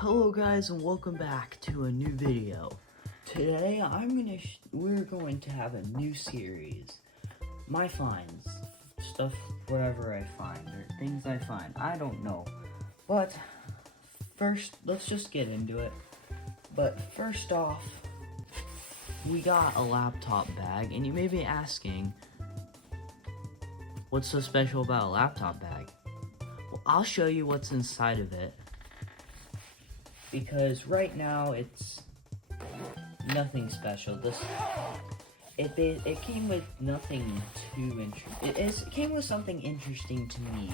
Hello guys and welcome back to a new video. Today we're going to have a new series. My finds. Stuff, whatever I find, or things I find. I don't know. But first, let's just get into it. But first off, we got a laptop bag, and you may be asking, what's so special about a laptop bag? Well, I'll show you what's inside of it. Because right now it's nothing special. It came with nothing too interesting. It came with something interesting to me,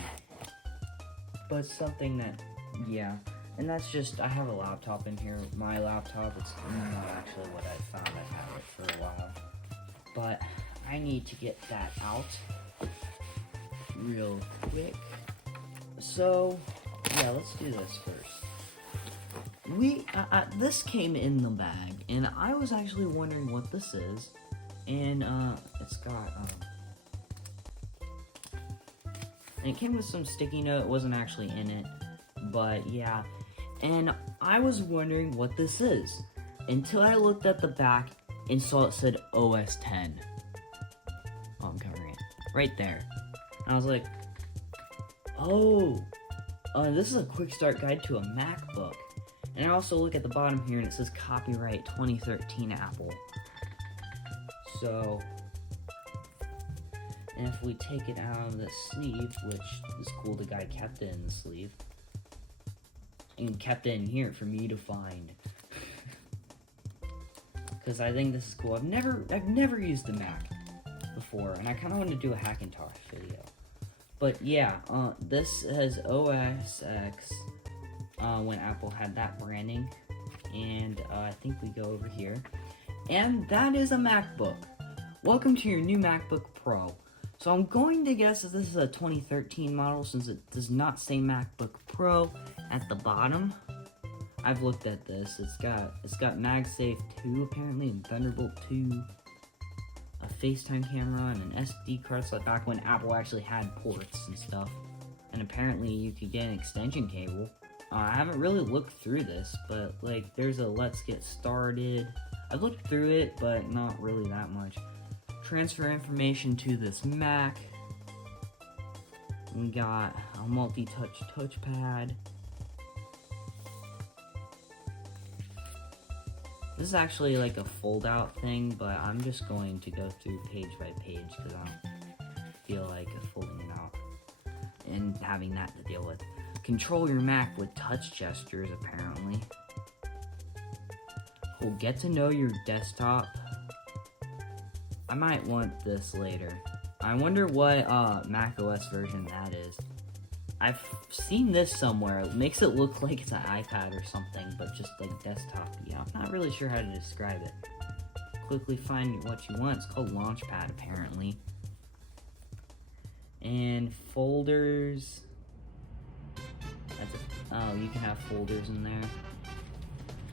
but something that, yeah. And that's just, I have a laptop in here. My laptop. It's not actually what I found. I've had it for a while, but I need to get that out real quick. So yeah, let's do this first. This came in the bag, and I was actually wondering what this is, and it's got and it came with some sticky note. It wasn't actually in it, but yeah, and I was wondering what this is until I looked at the back and saw it said OS 10. Oh, I'm covering it right there, and I was like, oh, this is a quick start guide to a MacBook. And I also look at the bottom here and it says copyright 2013 Apple. So, and if we take it out of the sleeve, which is cool, the guy kept it in the sleeve. And kept it in here for me to find. Because I think this is cool. I've never used the Mac before, and I kind of want to do a Hackintosh video. But yeah, this has OS X. When Apple had that branding, and I think we go over here, and that is a MacBook. Welcome to your new MacBook Pro. So I'm going to guess that this is a 2013 model since it does not say MacBook Pro at the bottom. I've looked at this. It's got MagSafe 2 apparently, and Thunderbolt 2, a FaceTime camera, and an SD card slot back when Apple actually had ports and stuff. And apparently you could get an extension cable. I haven't really looked through this, but like there's a let's get started. I've looked through it, but not really that much. Transfer information to this Mac. We got a multi-touch touchpad. This is actually like a fold-out thing, but I'm just going to go through page by page because I don't feel like folding it out and having that to deal with. Control your Mac with touch gestures, apparently. Cool, get to know your desktop. I might want this later. I wonder what Mac OS version that is. I've seen this somewhere. It makes it look like it's an iPad or something, but just like desktop. Yeah, I'm not really sure how to describe it. Quickly find what you want. It's called Launchpad, apparently. And folders. Oh, you can have folders in there.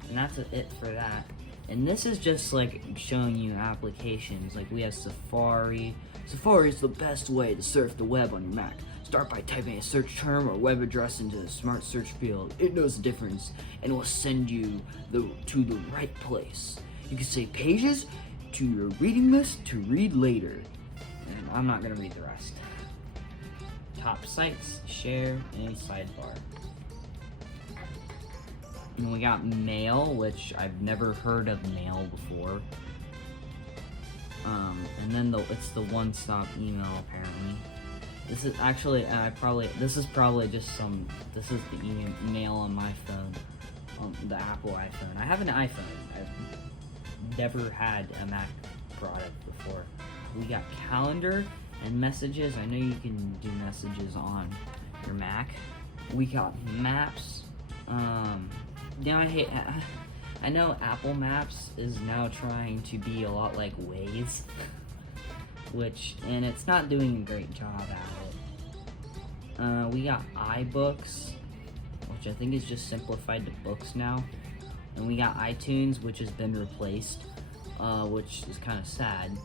And that's it for that. And this is just like showing you applications. Like we have Safari. Safari is the best way to surf the web on your Mac. Start by typing a search term or web address into the smart search field. It knows the difference and will send you to the right place. You can save pages to your reading list to read later. And I'm not gonna read the rest. Top sites, share, and sidebar. And we got Mail, which I've never heard of Mail before. And then it's the one-stop email apparently. This is actually this is probably just this is the email on my phone, the Apple iPhone. I have an iPhone. I've never had a Mac product before. We got calendar and messages. I know you can do messages on your Mac. We got maps. I know Apple Maps is now trying to be a lot like Waze, and it's not doing a great job at it. We got iBooks, which I think is just simplified to books now. And we got iTunes, which has been replaced, which is kind of sad.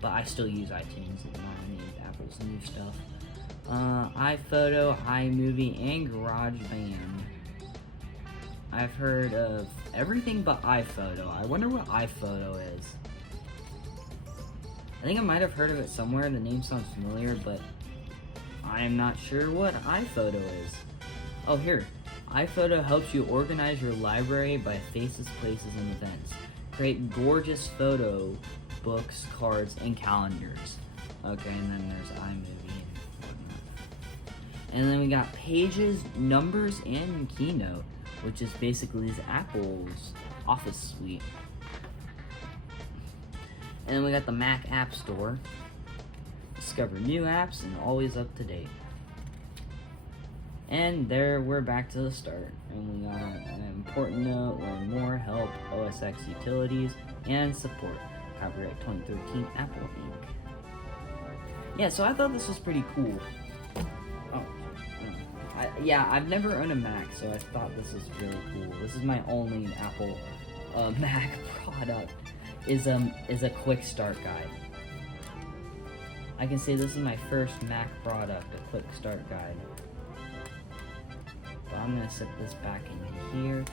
But I still use iTunes on any Apple's new stuff. iPhoto, iMovie, and GarageBand. I've heard of everything but iPhoto. I wonder what iPhoto is. I think I might have heard of it somewhere. The name sounds familiar, but I am not sure what iPhoto is. Oh, here. iPhoto helps you organize your library by faces, places, and events. Create gorgeous photo books, cards, and calendars. Okay, and then there's iMovie and whatnot. And then we got Pages, Numbers, and Keynote, which is basically Apple's Office suite. And then we got the Mac App Store. Discover new apps and always up to date. And there we're back to the start. And we got an important note, learn more, help, OS X utilities, and support. Copyright 2013 Apple Inc. Yeah, so I thought this was pretty cool. Oh, yeah, I've never owned a Mac, so I thought this was really cool. This is my only Apple Mac product. Is a quick start guide. I can say this is my first Mac product, a quick start guide. But I'm gonna set this back into here.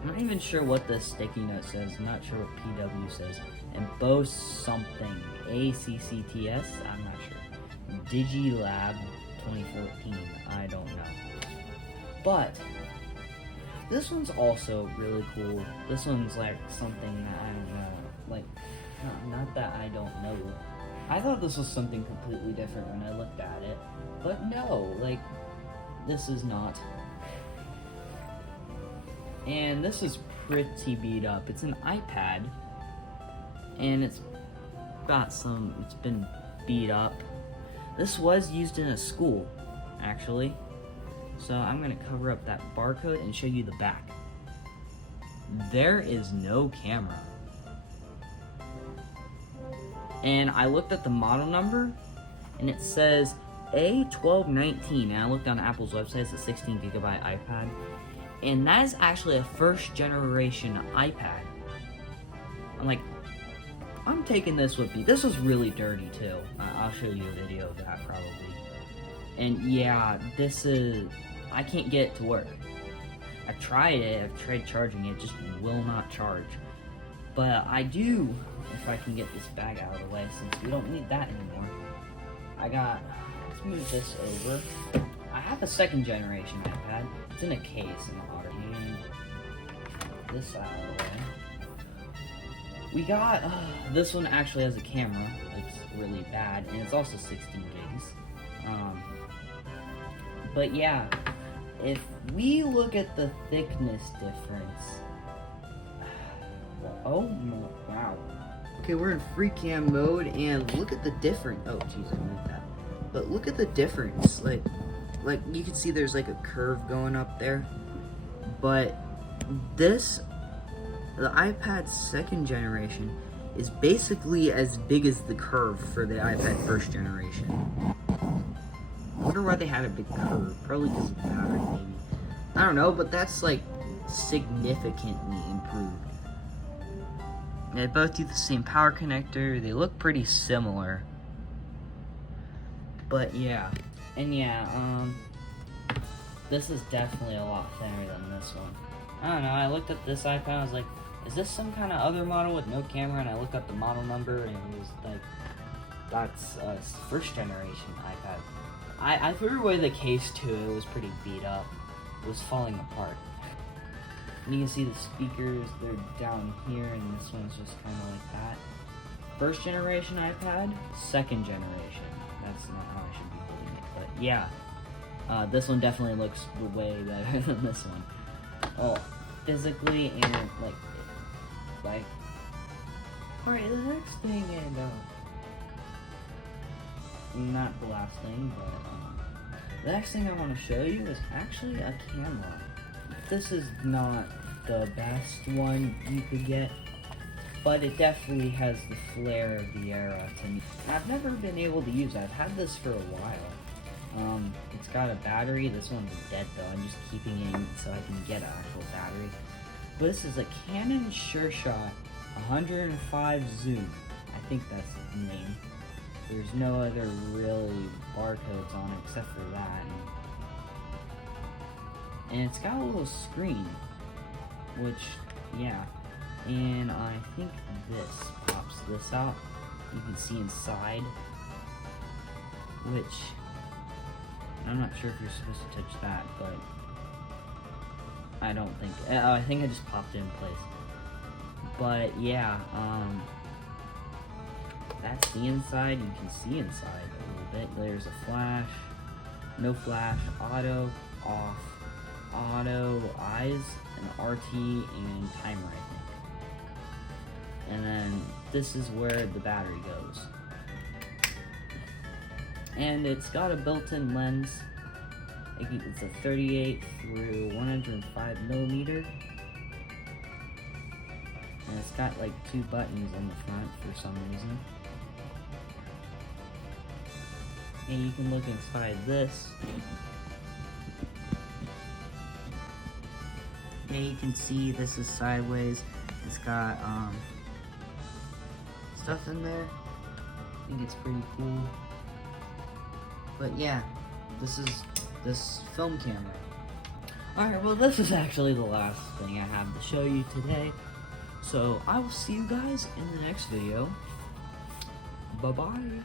I'm not even sure what this sticky note says. I'm not sure what PW says. And Bose something. ACCTS? I'm not sure. Digilab 2014. I don't know. But this one's also really cool. This one's like something that I don't know. Like, not that I don't know. I thought this was something completely different when I looked at it. But no, like, this is not. And this is pretty beat up. It's an iPad. And it's been beat up. This was used in a school, actually. So I'm gonna cover up that barcode and show you the back. There is no camera. And I looked at the model number, and it says A1219. And I looked on Apple's website, it's a 16 gigabyte iPad. And that is actually a first generation iPad. I'm like, I'm taking this with me. This was really dirty too. I'll show you a video of that probably. And yeah, I can't get it to work. I've tried it, I've tried charging it, just will not charge. But I do, if I can get this bag out of the way, since we don't need that anymore. Let's move this over. I have a second generation iPad. It's in a case in the water. And this out of the way. We got, this one actually has a camera. It's really bad, and it's also 16 gigs. But yeah, if we look at the thickness difference, oh wow. Okay, we're in free cam mode, and look at the difference. Oh jeez, I moved that. But look at the difference. Like you can see there's like a curve going up there. But the iPad second generation is basically as big as the curve for the iPad first generation. I wonder why they had a big curve. Probably because of the battery, maybe. I don't know, but that's like significantly improved. They both use the same power connector. They look pretty similar. But yeah. And yeah, this is definitely a lot thinner than this one. I don't know, I looked at this iPad, I was like, is this some kind of other model with no camera? And I looked up the model number, and it was like, that's a first generation iPad. I threw away the case too. It was pretty beat up. It was falling apart. And you can see the speakers, they're down here, and this one's just kind of like that. First generation iPad, second generation. That's not how I should be holding it, but yeah. This one definitely looks way better than this one. Oh, physically and like. Alright, the next thing, and not the last thing, but the next thing I want to show you is actually a camera. This is not the best one you could get, but it definitely has the flair of the era to me. I've never been able to use it. I've had this for a while. It's got a battery. This one's dead though. I'm just keeping it in so I can get an actual battery. But this is a Canon SureShot 105 zoom. I think that's the name. There's no other really barcodes on it except for that. And it's got a little screen, which, yeah. And I think this pops this out. You can see inside, which I'm not sure if you're supposed to touch that, but I don't think. I think I just popped it in place. But yeah, that's the inside. You can see inside a little bit. There's a flash, no flash, auto, off, auto, eyes, an RT, and timer, I think. And then this is where the battery goes. And it's got a built-in lens. It's a 38 through 105 millimeter. And it's got like 2 buttons on the front for some reason. And you can look inside this. And you can see this is sideways. It's got stuff in there. I think it's pretty cool. But yeah, this is this film camera. Alright, well this is actually the last thing I have to show you today. So I will see you guys in the next video. Bye-bye.